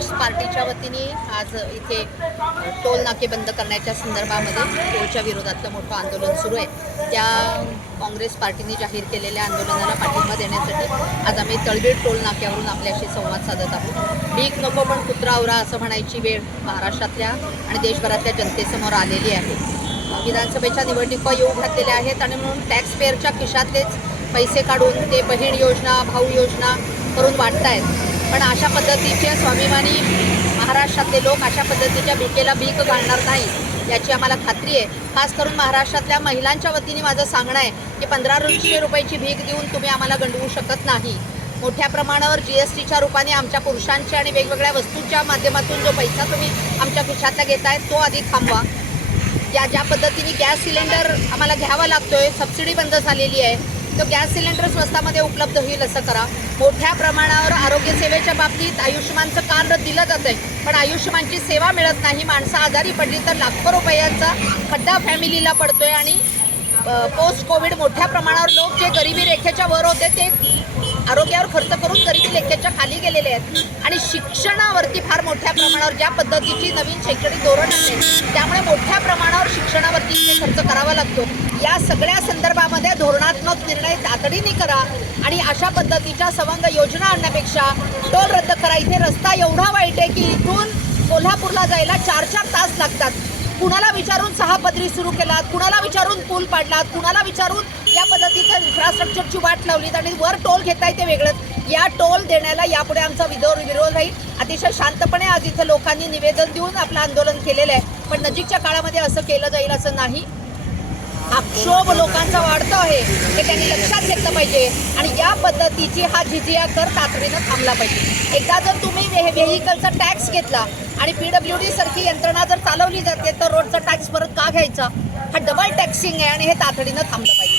काँग्रेस पार्टीच्या वतीने आज इथे टोल नाके बंद करण्याच्या संदर्भामध्ये टोलच्या विरोधातलं मोठं आंदोलन सुरू आहे. त्या काँग्रेस पार्टीने जाहीर केलेल्या आंदोलनाला पाठिंबा देण्यासाठी आज आम्ही तळबीड टोल नाक्यावरून आपल्याशी संवाद साधत आहोत. भीक नको पण कुत्रा आवरा असं म्हणायची वेळ महाराष्ट्रातल्या आणि देशभरातल्या जनतेसमोर आलेली आहे. विधानसभेच्या निवडणुका येऊ घातलेल्या आहेत आणि म्हणून टॅक्स पेअरच्या खिशातलेच पैसे काढून ते बहीण योजना भाऊ योजना करून वाटतायत. पण अशा पद्धतीचे स्वाभिमानी महाराष्ट्रातले लोक अशा पद्धतीच्या भीकेला भीक घालणार नाही याची आम्हाला खात्री आहे. खास करून महाराष्ट्रातल्या महिलांच्या वतीने माझं सांगणं आहे की पंधरा पंधराशे रुपयाची भीक देऊन तुम्ही आम्हाला गंडवू शकत नाही. मोठ्या प्रमाणावर जी एस टीच्या रूपाने आमच्या पुरुषांच्या आणि वेगवेगळ्या वस्तूंच्या माध्यमातून जो पैसा तुम्ही आमच्या खिशातला घेताय तो आधी थांबवा. या ज्या पद्धतीने गॅस सिलेंडर आम्हाला घ्यावा लागतोय सबसिडी बंद झालेली आहे तो गॅस सिलेंडर स्वस्तामध्ये उपलब्ध होईल असं करा. मोठ्या प्रमाणावर आरोग्य सेवेच्या बाबतीत आयुष्यमानचं कार्ड दिलं जातंय. पण आयुष्यमानची सेवा मिळत नाही माणसं आजारी पडली तर लाखो रुपयांचा खड्डा फॅमिलीला पडतो आहे आणि पोस्ट कोविड मोठ्या प्रमाणावर लोक जे गरिबी रेखेच्या वर होते ते आरोग्यावर खर्च करून गरिबी रेखेच्या खाली गेलेले आहेत. आणि शिक्षणावरती फार मोठ्या प्रमाणावर ज्या पद्धतीची नवीन शैक्षणिक धोरण आहे त्यामुळे मोठ्या प्रमाणावर शिक्षणावरती खर्च करावा लागतो. या सगळ्या संदर्भामध्ये धोरणात्मक निर्णय तातडीने करा आणि अशा पद्धतीच्या सवंग योजना आणण्यापेक्षा टोल रद्द करा. इथे रस्ता एवढा वाईट आहे की इथून कोल्हापूरला जायला चार चार तास लागतात. कुणाला विचारून सहा पदरी सुरू केलात? कुणाला विचारून पूल पाडलात? कुणाला विचारून या पद्धतीचं इन्फ्रास्ट्रक्चरची वाट लावलीत आणि वर टोल घेताय ते वेगळंच. या टोल देण्याला यापुढे आमचा विदोर विरोध राहील. अतिशय शांतपणे आज इथं लोकांनी निवेदन देऊन आपलं आंदोलन केलेलं आहे. पण नजीकच्या काळामध्ये असं केलं जाईल असं नाही. हा क्षोभ लोकांचा वाढतो आहे हे त्यांनी लक्षात घेतलं पाहिजे. आणि या पद्धतीची हा झिजिया कर तातडीनं थांबला पाहिजे. एकदा जर तुम्ही व्हे व्हेकलचा टॅक्स घेतला आणि पी डब्ल्यू डी सारखी यंत्रणा जर चालवली जाते तर रोडचा टॅक्स परत का घ्यायचा? हा डबल टॅक्सिंग आहे आणि हे तातडीनं थांबलं पाहिजे.